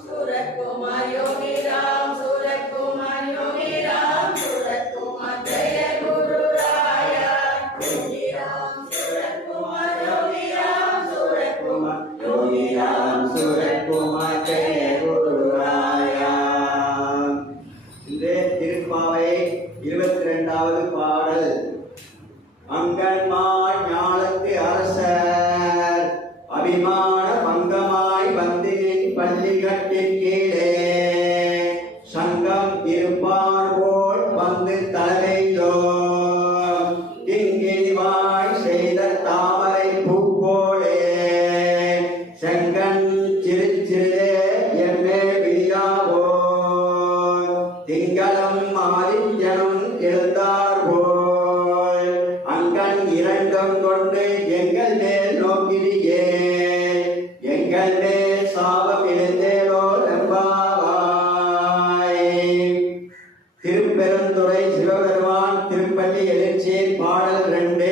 सूरत कुमार योगी राम सूरत कुमार योगी राम सूरत कुमार जय गुरु राया योगी राम सूरत कुमार योगी राम सूरत कुमार योगी राम सूरत कुमार जय गुरु राया திருப்பாவை 22வது பாடல். அங்கன்மாய் ஞாலத்து அரசர் அபிமான பங்கமாய் வந்து பள்ளி கட்டின் கீழே சங்கம் இருப்பார் போல் வந்து தலையிலோ திங்கிவாய் செய்த தாமரை பூ போலே செங்கன் சிறுச்சிறே எம்மே விழியாவோ திங்களும் ஆதித்யனும் எழுந்தார் போல் அங்கன் இரண்டும் கொண்டு எங்கள் மேல் நோக்கிறியே எங்கள் மேல் சாபம் எழுந்தேலோ நம்பாவாய். திருப்பெருந்துறை சிவபெருமான் திருப்பள்ளி எழுச்சியின் பாடல் 2.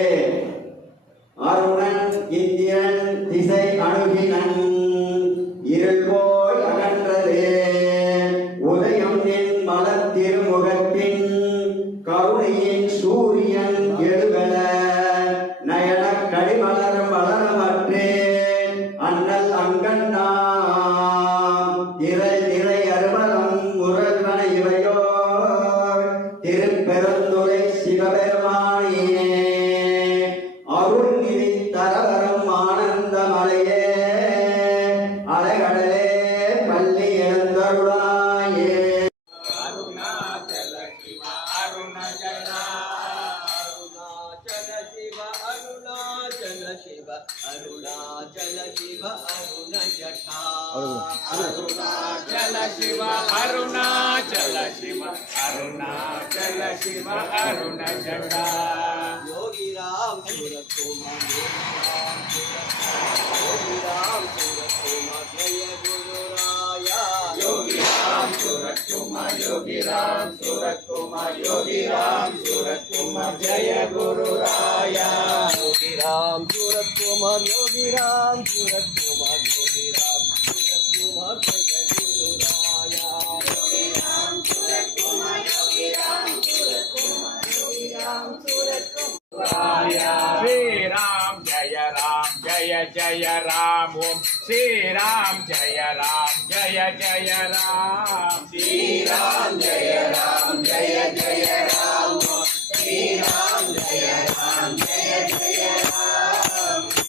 அருணன் இந்திரன் திசை அணுகினன் இருள் போய் அகன்றதே உதயம் நின் மலர் திருமுகத்தின் கருணையின் சூரியன் எழுவல நயன கடிமலர் மலரமற்றேன் அண்ணல் அங்கண்ணாம் இறை நிறை அருமலம் முரல்வன இவையோ திருப்பெருந்துறை சிவபெருமானியே அருள் நிதி தரவரும் ஆனந்த மலையே அலைகடலே பள்ளி எழுந்தருளாயே. அருணாச்சல சிவ அருணாச்சல அருணாச்சல சிவ அருணாச்சல சிவ அருணாச்சல சிவ அருணஜடா அருணாச்சல சிவ அருணாச்சல சிவ அருணாச்சல சிவ அருணஜடா யோகி ராம் சூரத் குமார் योगी राम सूरत कुमार जय गुरु राया योगी राम सूरत कुमार योगी राम सूरत कुमार योगी राम सूरत कुमार जय गुरु राया योगी राम सूरत कुमार योगी राम सूरत कुमार योगी राम सूरत कुमार जय गुरु राया योगी राम सूरत कुमार योगी राम सूरत कुमार योगी राम सूरत कुमार श्री राम जय जय राम ओम श्री राम जय जय राम श्री राम जय राम जय राम श्री राम जय राम